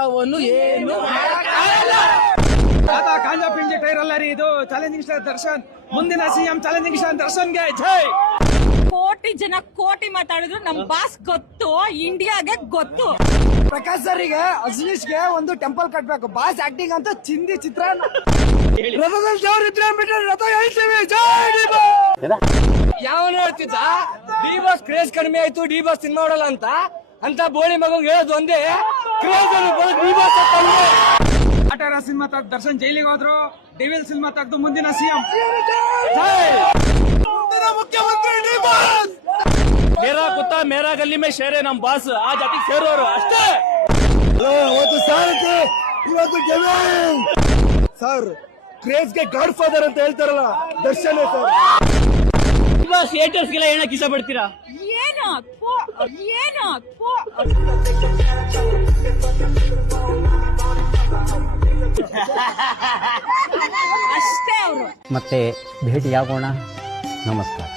ಅವನು ಏನು ಕಾಂಜಾ ಪಿಂಜಿ ಟೈರ್ ಅಲ್ಲ ರೀ, ಇದು ಚಾಲೆಂಜಿಂಗ್ ಸ್ಟಾರ್ ದರ್ಶನ್. ಮುಂದಿನ ಸಿಎಂ ಚಾಲೆಂಜಿಂಗ್ ಸ್ಟಾರ್ ದರ್ಶನ್ಗೆ ಜೈ. ಕೋಟಿ ಜನ ಕೋಟಿ ಮಾತಾಡಿದ್ರು ನಮ್ ಬಾಸ್ ಗೊತ್ತು, ಇಂಡಿಯಾಗೆ ಗೊತ್ತು. ಪ್ರಕಾಶ್ ಸರಿಗೆ ಅಜನೀಶ್ಗೆ ಒಂದು ಟೆಂಪಲ್ ಕಟ್ಬೇಕು. ಬಾಸ್ ಆಕ್ಟಿಂಗ್ ಅಂತ ಚಿಂದಿ ಚಿತ್ರ ಯಾವನು ಹೇಳ್ತಿದ್ದ ಡಿ ಬಾಸ್ ಕ್ರೇಜ್ ಕಡಿಮೆ ಆಯ್ತು, ಡಿ ಬಾಸ್ ಸಿನಿಮಾ ನೋಡಲ್ಲ ಅಂತ ಬೋಳಿ ಮಗಂಗ್ ಹೇಳೋದು ಒಂದೇ ಕ್ರೇಜ್ ಡಿ ಬಾಸ್. ಆಟಾರ ಸಿನಿಮಾ ತೆಗ್ದು ದರ್ಶನ್ ಜೈಲಿಗೆ ಹೋದ್ರು, ಡೆವಿಲ್ ಸಿನಿಮಾ ತೆಗ್ದು ಮುಂದಿನ ಸಿಎಂ ಮುಖ್ಯಮಂತ್ರಿ ಡಿ ಬಾಸ್. ಮೇರಾ ಕುತ್ತ ಮೇರಾ ಗಲ್ಲಿ ಮೇ ಶೇರೆ ನಮ್ ಬಾಸ್ ಆ ಜಾತಿಗೆ ಸೇರೋರು ಅಷ್ಟೇ. ಇವತ್ತು ಸಾರಥಿ, ಇವತ್ತು ಡೆವಿಲ್ ಸರ್. ಕ್ರೇಜ್ಗೆ ಗಾಡ್ ಫಾದರ್ ಅಂತ ಹೇಳ್ತಾರಲ್ಲ ದರ್ಶನ್ ಸರ್. ಬಾಸ್ ಹೇಟರ್ಸ್ಗೆಲ್ಲ ಹೇಳಕ್ ಇಷ್ಟ ಪಡ್ತೀರಾ? ಏನು ಅಷ್ಟೇ ಅವರು. ಮತ್ತೆ ಭೇಟಿಯಾಗೋಣ. ನಮಸ್ಕಾರ.